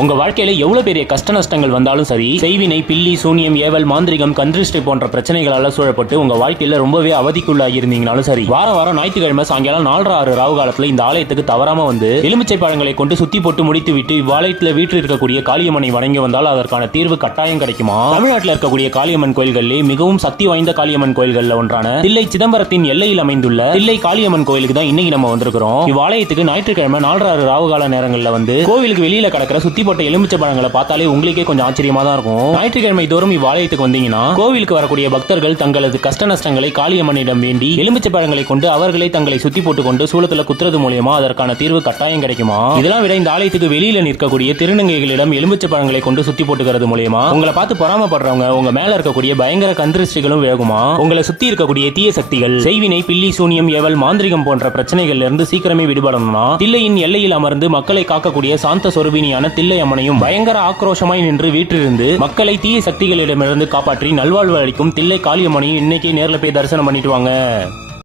உங்க வாழ்க்கையில எவ்வளவு பெரிய கஷ்ட நஷ்டங்கள் வந்தாலும் சரி செய்வினை பில்லி சூனியம் ஏவல் மாந்திரிகம் கந்திருஷ்டி போன்ற பிரச்சனைகளால சூழப்பட்டு உங்க வாழ்க்கையில ரொம்பவே அவதிக்குள்ளாகி இருந்தீங்கனாலும் சரி வாரம் வாரம் ஞாயிற்றுக்கிழமை சாயங்காலம் நாலரை ஆறு ராவு காலத்துல இந்த ஆலயத்துக்கு தவறாம வந்து எலுமிச்சை பழங்களை கொண்டு சுத்தி போட்டு முடித்து விட்டு இவ்வாலயத்துல வீட்டில் இருக்கக்கூடிய காளியம்மனை வணங்கி வந்தால் அதற்கான தீர்வு கட்டாயம் கிடைக்குமா? தமிழ்நாட்டில் இருக்கக்கூடிய காளியம்மன் கோயில்களிலே மிகவும் சக்தி வாய்ந்த காளியம்மன் கோயில்கள்ல ஒன்றான தில்லை சிதம்பரத்தின் எல்லையில் அமைந்துள்ள தில்லை காளியம்மன் கோயிலுக்கு தான் இன்னைக்கு நம்ம வந்திருக்கிறோம். இவ்வாலயத்துக்கு ஞாயிற்றுக்கிழமை நாலரை ஆறு ராவு கால நேரங்களில் வந்து கோவிலுக்கு வெளியில கிடக்கிற சுத்தி போட்ட எலுமிச்சை பழங்களை பார்த்தாலே உங்களுக்கே கொஞ்சம் ஆச்சரியமா தான் இருக்கும். ஞாயிற்றுக்கிழமை தோறும் இவ்வாலயத்துக்கு வந்தீங்கன்னா கோவிலுக்கு வரக்கூடிய பக்தர்கள் தங்களது கஷ்ட நஷ்டங்களை காளியம்மனிடம் வேண்டி எலுமிச்சை பழங்களை கொண்டு அவர்களை தங்களை சுத்தி போட்டுக்கொண்டு சூளத்துல குத்துறது மூலியமா அதற்கான தீர்வு கட்டாயம் கிடைக்குமா? இதெல்லாம் விட இந்த ஆலயத்துக்கு வெளியில நிற்கக்கூடிய திருநங்கைகளிடம் எலுமிச்சை பழங்களை கொண்டு சுத்தி போட்டுக்கிறது மூலியமா உங்களை பார்த்து பொறாமப்படுறவங்க உங்க மேல இருக்கக்கூடிய பயங்கர கந்திருஷ்டிகளும் விலகுமா? உங்களை சுத்தி இருக்கக்கூடிய தீய சக்திகள் செய்வினை பில்லி சூனியம் ஏவல் மாந்திரிகம் போன்ற பிரச்சனைகள்ல இருந்து சீக்கிரமே விடுபடணும்னா தில்லையின் எல்லையில் அமர்ந்து மக்களை காக்கக்கூடிய சாந்த சொருபினியான தில்லை அம்மனையும் பயங்கர ஆக்ரோஷமாய் நின்று வீற்றிருந்து மக்களை தீய சக்திகளிடமிருந்து காப்பாற்றி நல்வாழ்வு அளிக்கும் தில்லை காளியம்மனையும் இன்னைக்கு நேரில் போய் தரிசனம் பண்ணிட்டு வாங்க.